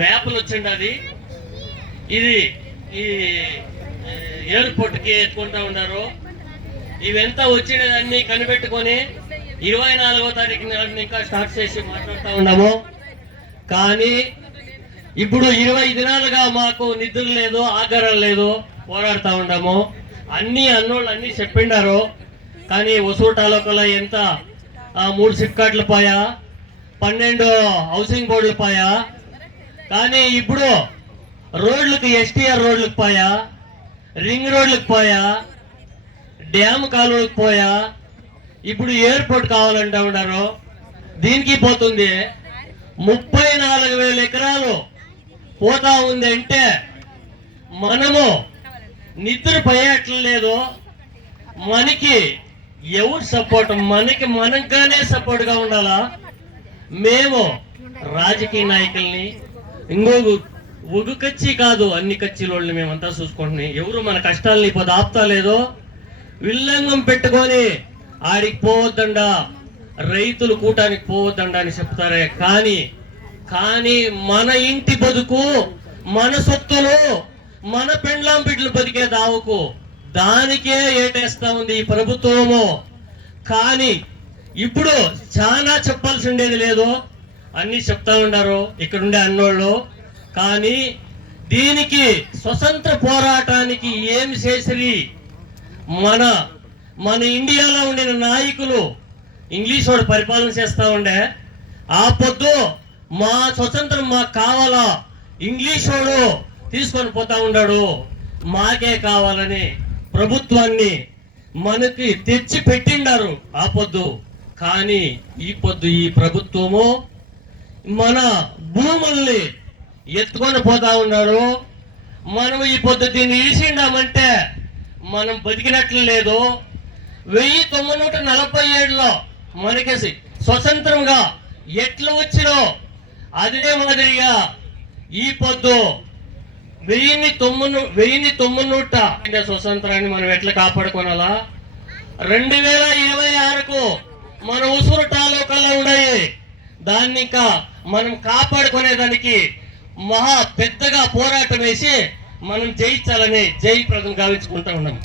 మ్యాప్లు వచ్చిండది. ఇది ఈ ఎయిర్పోర్ట్కి ఎత్తుకుంటా ఉన్నారు. ఇవంతా వచ్చినదాన్ని కనిపెట్టుకొని 24వ తారీఖు ఇంకా స్టార్ట్ చేసి మాట్లాడుతూ ఉన్నాము. కానీ ఇప్పుడు 20 దినాలుగా మాకు నిద్ర లేదు, ఆగారం లేదు, పోరాడుతూ ఉన్నాము. అన్నోళ్ళు అన్నీ చెప్పిండారు. కానీ ఒసూరు తాలూకాలో ఎంత 3 సిప్ కార్డులు పోయా, 12 హౌసింగ్ బోర్డులు పోయా. కానీ ఇప్పుడు రోడ్లకు ఎస్టీఆర్ రోడ్లకు పోయా, రింగ్ రోడ్లకు పోయా, డ్యామ్ కాలువలకు పోయా, ఇప్పుడు ఎయిర్పోర్ట్ కావాలంటా ఉన్నారు. దీనికి పోతుంది 34,000 ఎకరాలు పోతా ఉంది. అంటే మనము నిద్ర పోయేట్లేదు. మనకి ఎవరు సపోర్ట్? మనకుగానే సపోర్ట్గా ఉండాలా. మేము రాజకీయ నాయకుల్ని ఒక కచ్చి కాదు, అన్ని కచ్చిలోళ్ళని మేమంతా చూసుకుంటున్నాం. ఎవరు మన కష్టాలని ఇప్పుడు ఆపుతా లేదో విల్లంగం పెట్టుకొని ఆడికి పోవద్దండా, రైతులు కూటానికి పోవద్దండా అని చెప్తారే. కానీ మన ఇంటి బతుకు, మన సొత్తులు, మన పెండ్లాం బిడ్డలు బతికే దావుకు దానికే ఏటేస్తా ఉంది ఈ ప్రభుత్వము. కానీ ఇప్పుడు చాలా చెప్పాల్సి ఉండేది లేదు, అన్ని చెప్తా ఉన్నారు ఇక్కడుండే అన్నోళ్ళు. కానీ దీనికి స్వతంత్ర పోరాటానికి ఏమి చేసి మన ఇండియాలో ఉండిన నాయకులు ఇంగ్లీష్ వాడు పరిపాలన చేస్తా ఉండే. ఆ పొద్దు మా స్వతంత్రం మాకు కావాలా, ఇంగ్లీష్ వాడు తీసుకొని పోతా ఉన్నాడు, మాకే కావాలని ప్రభుత్వాన్ని మనకి తెచ్చి పెట్టిండారు ఆ పొద్దు. కానీ ఈ పొద్దు ఈ ప్రభుత్వము మన భూముల్ని ఎత్తుకొని పోతా ఉన్నారు. మనం ఈ పొద్దు దీన్ని ఇడిసిండామంటే మనం బతికినట్లు లేదు. 1947లో మనకేసి స్వతంత్రంగా ఎట్లా వచ్చినో అదే మాదిరిగా ఈ పొద్దు 1909 స్వతంత్రాన్ని మనం ఎట్లా కాపాడుకోనాలా. 2026కు మన ఉసూరు తాలూకాలో ఉన్నాయి. దాన్ని ఇంకా మనం కాపాడుకునేదానికి మహా పెద్దగా పోరాటం వేసి మనం జయించాలని జయప్రదం గావించుకుంటా ఉన్నాం.